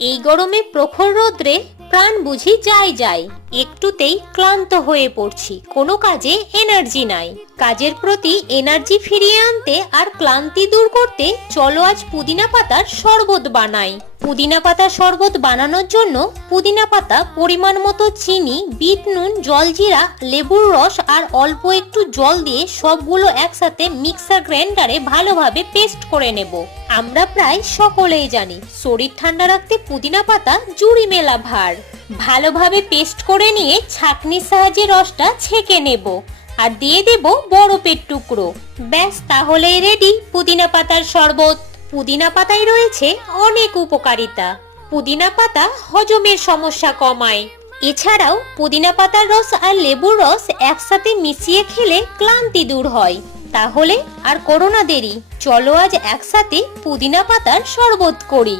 এই গরমে প্রখর রোদ্রে প্রাণ বুঝি যায় যায়, একটুতেই ক্লান্ত হয়ে পড়ছি, কোনো কাজে এনার্জি নাই। কাজের প্রতি এনার্জি ফিরিয়ে আনতে আর ক্লান্তি দূর করতে চলো আজ পুদিনা পাতার শরবত বানাই। পুদিনা পাতার শরবত বানানোর জন্য পুদিনা পাতা, পরিমাণ মতো চিনি, বিট নুন, জলজিরা, লেবুর রস আর অল্প একটু জল দিয়ে সবগুলো একসাথে মিক্সার গ্রাইন্ডারে ভালোভাবে পেস্ট করে নেব। আমরা প্রায় সকলেই জানি শরীর ঠান্ডা রাখতে পুদিনা পাতা জুড়ি মেলা ভার। ভালোভাবে পেস্ট করে নিয়ে ছাঁকনির সাহায্যে রসটা ছেঁকে নেব আর দিয়ে দেব বরফের টুকরো। ব্যাস, তাহলেই রেডি পুদিনা পাতার শরবত। পুদিনা পাতায় রয়েছে অনেক উপকারিতা। পুদিনা পাতা হজমের সমস্যা কমায়। এছাড়াও পুদিনা পাতার রস আর লেবুর রস একসাথে মিশিয়ে খেলে ক্লান্তি দূর হয়। তাহলে আর করো না দেরি, চলো আজ একসাথে পুদিনা পাতার শরবত করি।